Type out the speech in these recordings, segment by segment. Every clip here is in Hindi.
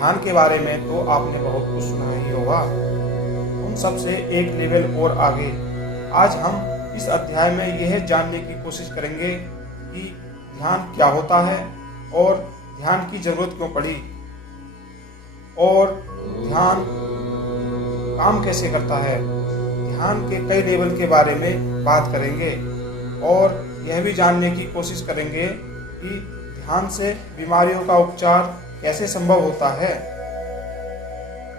ध्यान के बारे में तो आपने बहुत कुछ सुना ही होगा। उन सब से एक लेवल और आगे आज हम इस अध्याय में यह जानने की कोशिश करेंगे कि ध्यान क्या होता है और ध्यान की जरूरत क्यों पड़ी और ध्यान काम कैसे करता है। ध्यान के कई लेवल के बारे में बात करेंगे और यह भी जानने की कोशिश करेंगे कि ध्यान से बीमारियों का उपचार कैसे संभव होता है।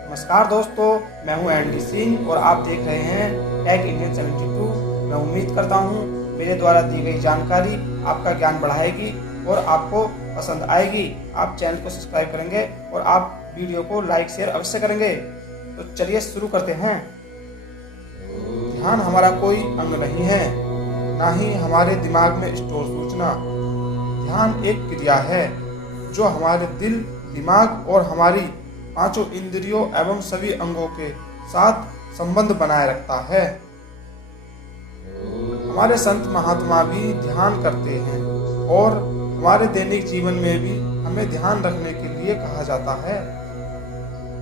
नमस्कार दोस्तों, मैं हूं एंडी सिंह और आप देख रहे हैं टेक इंडियन 72। मैं उम्मीद करता हूं मेरे द्वारा दी गई जानकारी आपका ज्ञान बढ़ाएगी और आपको पसंद आएगी। आप चैनल को सब्सक्राइब करेंगे और आप वीडियो को लाइक शेयर अवश्य करेंगे। तो चलिए शुरू करते हैं। ध्यान हमारा कोई अंग नहीं है, ना ही हमारे दिमाग में स्टोर सूचना। ध्यान एक क्रिया है जो हमारे दिल, दिमाग और हमारी पांचों इंद्रियों एवं सभी अंगों के साथ संबंध बनाए रखता है। हमारे संत महात्मा भी ध्यान करते हैं और हमारे दैनिक जीवन में भी हमें ध्यान रखने के लिए कहा जाता है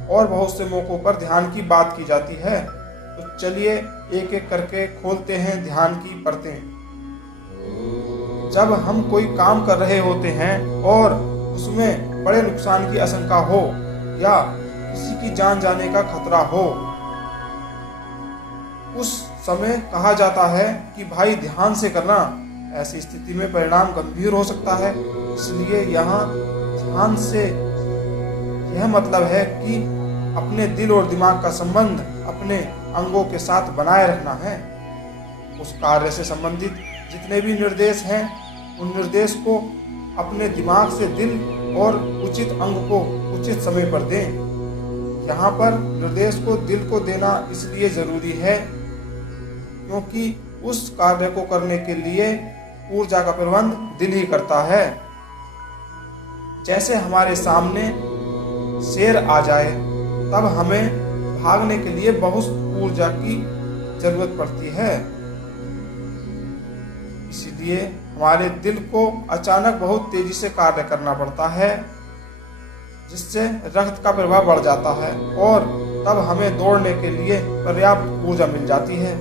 और बहुत से मौकों पर ध्यान की बात की जाती है। तो चलिए एक एक करके खोलते हैं ध्यान की परतें। जब हम कोई काम कर रहे होते हैं और उसमें बड़े नुकसान की आशंका हो या किसी की जान जाने का खतरा हो, उस समय कहा जाता है कि भाई ध्यान से करना। ऐसी स्थिति में परिणाम गंभीर हो सकता है। इसलिए यहाँ ध्यान से यह मतलब है कि अपने दिल और दिमाग का संबंध अपने अंगों के साथ बनाए रखना है। उस कार्य से संबंधित जितने भी निर्देश हैं, उन निर्देश को अपने दिमाग से दिल और उचित अंग को उचित समय पर दें। यहाँ पर निर्देश को दिल को देना इसलिए जरूरी है क्योंकि उस कार्य को करने के लिए ऊर्जा का प्रबंध दिल ही करता है। जैसे हमारे सामने शेर आ जाए तब हमें भागने के लिए बहुत ऊर्जा की जरूरत पड़ती है। इसलिए हमारे दिल को अचानक बहुत तेजी से कार्य करना पड़ता है, जिससे रक्त का प्रवाह बढ़ जाता है और तब हमें दौड़ने के लिए पर्याप्त ऊर्जा मिल जाती है।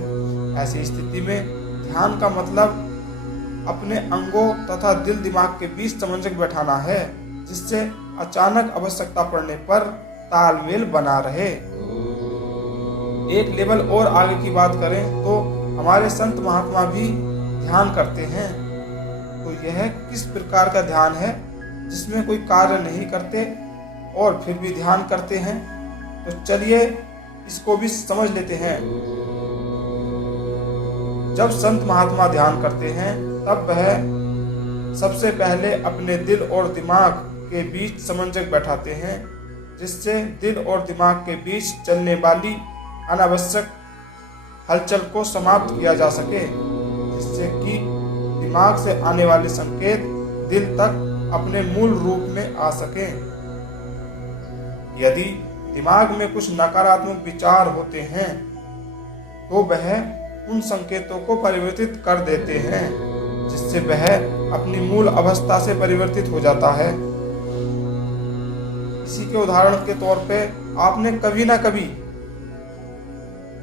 ऐसी स्थिति में ध्यान का मतलब अपने अंगों तथा दिल दिमाग के बीच समन्वय बैठाना है, जिससे अचानक आवश्यकता पड़ने पर तालमेल बना रहे। एक लेवल और आगे की बात करें तो हमारे संत महात्मा भी ध्यान करते हैं। तो यह किस प्रकार का ध्यान है जिसमें कोई कार्य नहीं करते और फिर भी ध्यान करते हैं। तो चलिए इसको भी समझ लेते हैं। जब संत महात्मा ध्यान करते हैं तब वह सबसे पहले अपने दिल और दिमाग के बीच समन्वय बैठाते हैं, जिससे दिल और दिमाग के बीच चलने वाली अनावश्यक हलचल को समाप्त किया जा सके, जिससे कि दिमाग से आने वाले संकेत दिल तक अपने मूल रूप में आ सके। यदि दिमाग में कुछ नकारात्मक विचार होते हैं तो वह उन संकेतों को परिवर्तित कर देते हैं, जिससे वह अपनी मूल अवस्था से परिवर्तित हो जाता है। इसी के उदाहरण के तौर पे आपने कभी ना कभी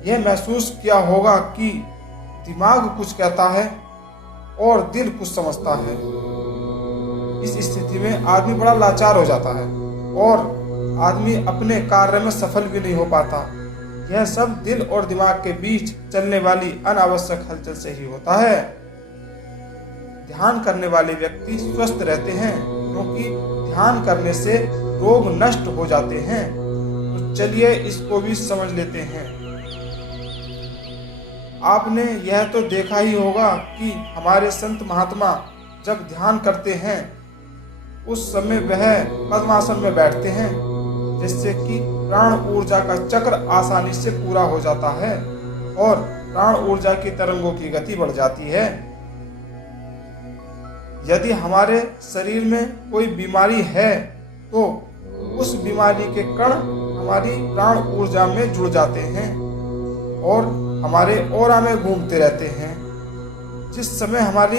यह महसूस किया होगा कि दिमाग कुछ कहता है और दिल कुछ समझता है। इस स्थिति में आदमी बड़ा लाचार हो जाता है और आदमी अपने कार्य में सफल भी नहीं हो पाता। यह सब दिल और दिमाग के बीच चलने वाली अनावश्यक हलचल से ही होता है। ध्यान करने वाले व्यक्ति स्वस्थ रहते हैं क्योंकि ध्यान करने से रोग नष्ट हो जाते हैं। तो चलिए इसको भी समझ लेते हैं। आपने यह तो देखा ही होगा कि हमारे संत महात्मा जब ध्यान करते हैं उस समय वह पद्मासन में बैठते हैं, जिससे कि प्राण ऊर्जा का चक्र आसानी से पूरा हो जाता है और प्राण ऊर्जा की तरंगों की गति बढ़ जाती है। यदि हमारे शरीर में कोई बीमारी है तो उस बीमारी के कण हमारी प्राण ऊर्जा में जुड़ जाते हैं और हमारे ऑरा में घूमते रहते हैं। जिस समय हमारी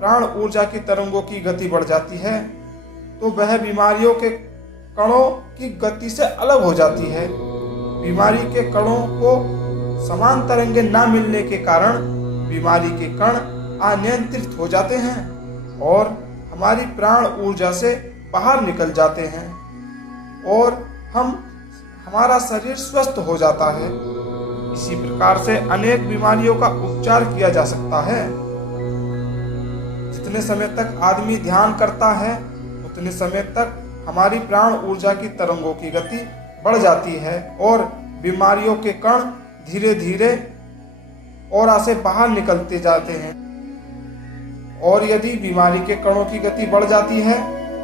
प्राण ऊर्जा की तरंगों की गति बढ़ जाती है तो वह बीमारियों के कणों की गति से अलग हो जाती है। बीमारी के कणों को समान तरंगें न मिलने के कारण बीमारी के कण अनियंत्रित हो जाते हैं और हमारी प्राण ऊर्जा से बाहर निकल जाते हैं और हमारा शरीर स्वस्थ हो जाता है। इसी प्रकार से अनेक बीमारियों का उपचार किया जा सकता है। जितने समय तक आदमी ध्यान करता है उतने समय तक हमारी प्राण ऊर्जा की तरंगों की गति बढ़ जाती है और बीमारियों के कण धीरे धीरे औरा से बाहर निकलते जाते हैं। और यदि बीमारी के कणों की गति बढ़ जाती है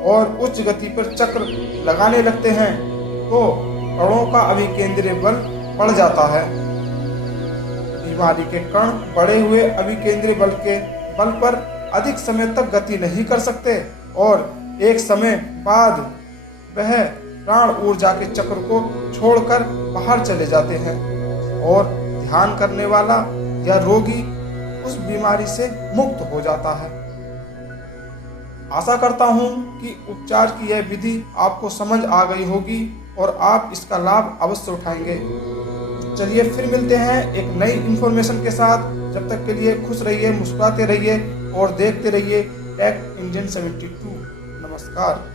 और उच्च गति पर चक्र लगाने लगते हैं तो कणों का अभिकेंद्रीय बल बढ़ जाता है। बीमारी के कण बढ़े हुए अभिकेंद्रीय बल के बल पर अधिक समय तक गति नहीं कर सकते और एक समय बाद वह प्राण ऊर्जा के चक्र को छोड़कर बाहर चले जाते हैं और ध्यान करने वाला या रोगी उस बीमारी से मुक्त हो जाता है। आशा करता हूं कि उपचार की यह विधि आपको समझ आ गई होगी और आप इसका लाभ अवश्य उठाएंगे। चलिए फिर मिलते हैं एक नई इंफॉर्मेशन के साथ। जब तक के लिए खुश रहिए, मुस्कुराते रहिए और देखते रहिए टेक इंडियन 72। नमस्कार।